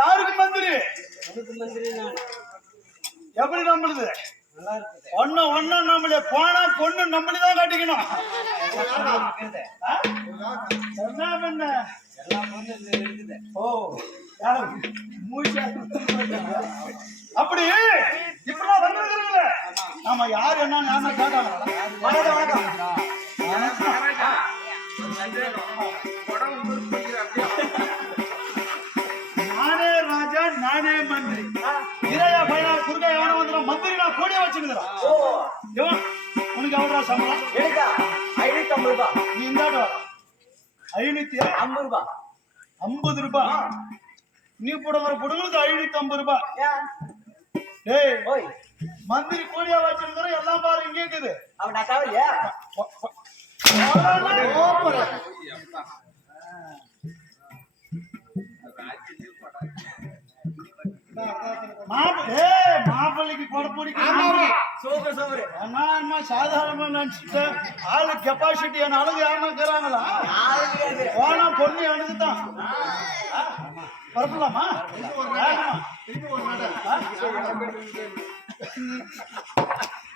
யாருக்கு மந்திரி? எப்படி நம்புது? ஒன்னு ஒன்னு நம்மள போனா பொண்ணு நம்மளதான் கட்டிக்கணும். என்ன பண்ண அப்படி இப்பெல்லாம் வந்துருக்குறீங்களே, நம்ம யாரு என்ன கேட்டாங்க. நானே ராஜா நானே மந்திரி. இறையா பையனா குறுக்க எவன வந்துடும் மந்திரி நான் கூடிய வச்சுக்கிறேன். உனக்கு எவ்வளோ சம்பளம்? 550 ரூபாய். நீ இந்த 550 ரூபாய். 50 ரூபாய் நீ போடுற பொடுங்களுக்கு 550 ரூபாய். ஏய் மந்திரி கூடிய வச்சிருக்கிற எல்லாம் பாரு இங்கே இருக்குது. அவன் நான் கவலையா மாப்பிள்ளைக்கு கொடை சாதாரணமா நினைச்சுட்டு ஆளு கெப்பாசிட்டி அழகு யாருன்னா இருக்கிறாங்களா? போனா பொண்ணு எனக்குதான் பரப்பலாமா?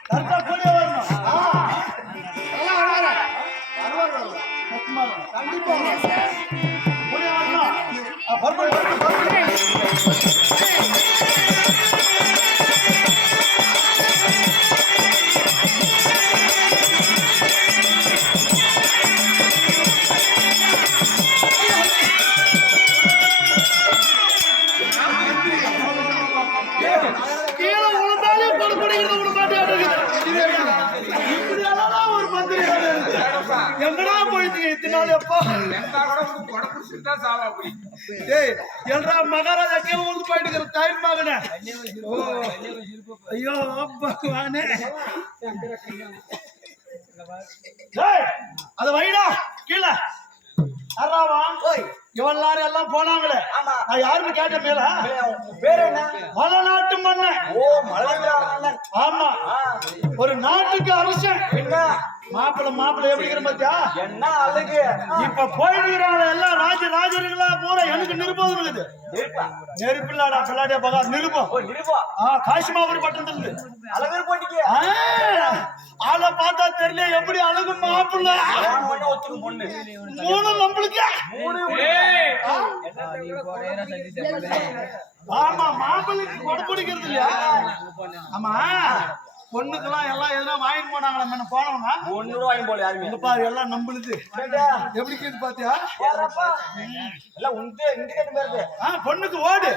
கரெக்டா கூடிய வரணும். கண்டிப்பா கூடிய வரணும். மகாராஜா போயிட்டு தாய் மகன ஐயோ அத வைடா கீழே இவெல்லாரும் எல்லாம் போனாங்களே, நான் யாருன்னு கேட்ட மேல பேர் என்ன? மலைநாட்டு மன்னன். ஆமா, ஒரு நாட்டுக்கு அரசன். மாப்பிள்ள எப்படிங்கிற பாத்தியா என்ன அழகு. இப்ப போயிடுறாங்க எல்லாம் ராஜர்களா பூரா எனக்கு நிருபம் இருக்குது. நெருப்பில்லாடா பிள்ளாடியா பகா நிருபம். காசிமாபுரி பட்டணத்துல அழகு போட்டிக்கு ஆளை பார்த்தா தெரியல எப்படி அழகு மாப்பிள்ள. பொண்ணு 3 நம்மளுக்கு. ஆமா மாப்பிள்ளைக்கு கொடை பிடிக்கிறது இல்லையா? ஆமா பொண்ணுக்கெல்லாம் எல்லாம் எதுனா வாங்கிட்டு போனாங்களா? போனவங்க 1 ரூபாய் போல யாருமே பாரு எல்லாம் நம்பளுது. எப்படி கேட்டு பாத்தியா? பொண்ணுக்கு ஓடு.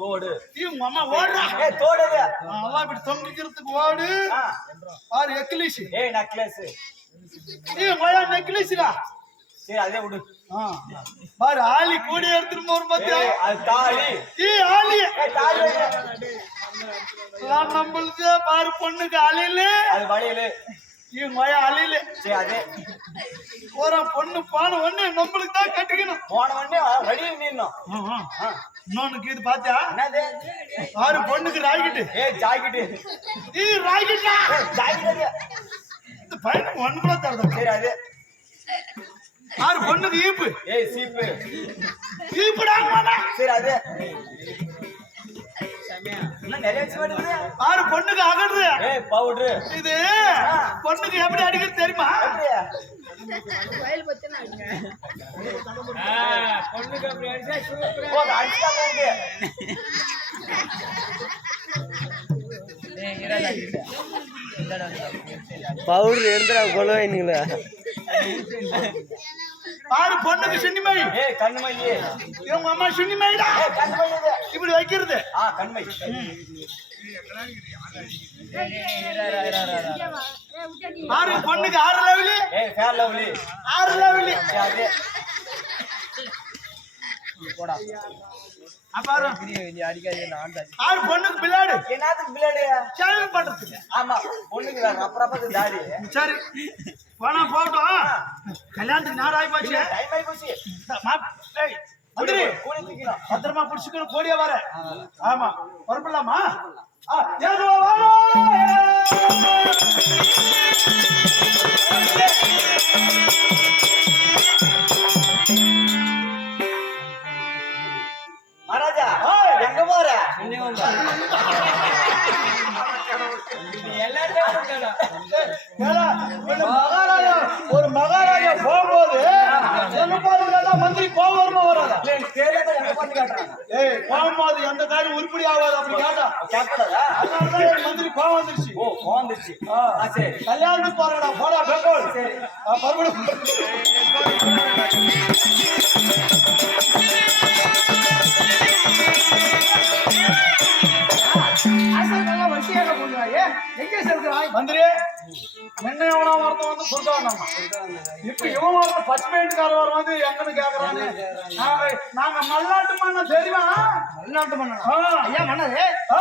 தோடு உங்க அம்மா ஓடுறா. தோடு எல்லாம் இப்படி தொங்கிக்கிறதுக்கு ஓடு. பாரு எக்லிஸ் நெக்லஸ் நெக்லிஸ்டா. சரி அதே விடு. பாரு ஆளி கூடி எடுத்துட்டு போற பாத்தியா? நம்மளுக்கு பாரு பொண்ணுக்கு அழியில வழியில அழியில ஒரு பொண்ணு போன ஒண்ணு நம்மளுக்கு தான் கட்டிக்கணும். போன உடனே வழியில் நின்னோம். இன்னொன்னுக்கு இது பாத்தியா? பாரு பொண்ணுக்கு ராய்கிட்டு ஜாக்கெட்டு ராய்கிட்டா ஜாக்கெட் இந்த பையனுக்கு ஒண்ணு கூட தரதான். சரி அது ஆறு பொண்ணுக்கு ஈப்பு சீப்பு ஈப்புடா. சரி அது நிறைய ஆறு பொண்ணுக்கு அகடுது பவுடரு. இது பொண்ணுக்கு எப்படி அடிக்கிறது தெரியுமா? பொண்ணுக்கு பவுடர் எடுத்துடா கொள்ளுவீங்களா? பாரு பொண்ணுக்கு சின்னிமை கண்மை. இவங்க அம்மா சின்னிமைடா இப்படி வைக்கிறது. கண்மை ஆறு பொண்ணுக்கு 6 லெவலி 6 லெவலி. ஆறு பொண்ணுக்கு பிள்ளாடு. என்னத்துக்கு பிள்ளாடு? ஷேவிங் பண்றதுக்கு. ஆமா பொண்ணுக்கு அப்புறம் தாடி. சரி போனா போட்டோம். கல்யாணத்துக்கு நாள் ஆகி போச்சு. டைம் ஆகி போச்சு. மந்திரி பத்திரமா புடிச்சுக்கணும். கோடியா வர. ஆமா பொறுப்பில்லாமா? அந்த மகாராஜா ஒரு மகாராஜா போகும்போது என்ன பாருங்க மந்திரி கோபம் வருமா வராதா? ஏய் போகும்போது எந்த காரியம் உருப்படி ஆகாது அப்படி கேட்டா அதனாலதான் என் மந்திரி கோபம் வந்துருச்சு. கல்யாணத்துக்கு போறடா போடா பெக்கோல். மறுபடியும் மந்திரி என்ன எவனா ஒருத்தன் வந்து கொடுத்தா இப்ப இவன் ஒருத்தன் பச்சை பெயிண்ட்காரர் வந்து எங்கன்னு கேக்குறான்னு நாங்க மல்லாட்டு மண்ண தெரியுமா? மல்லாட்டு மண்ணா ஐயா மன்னரே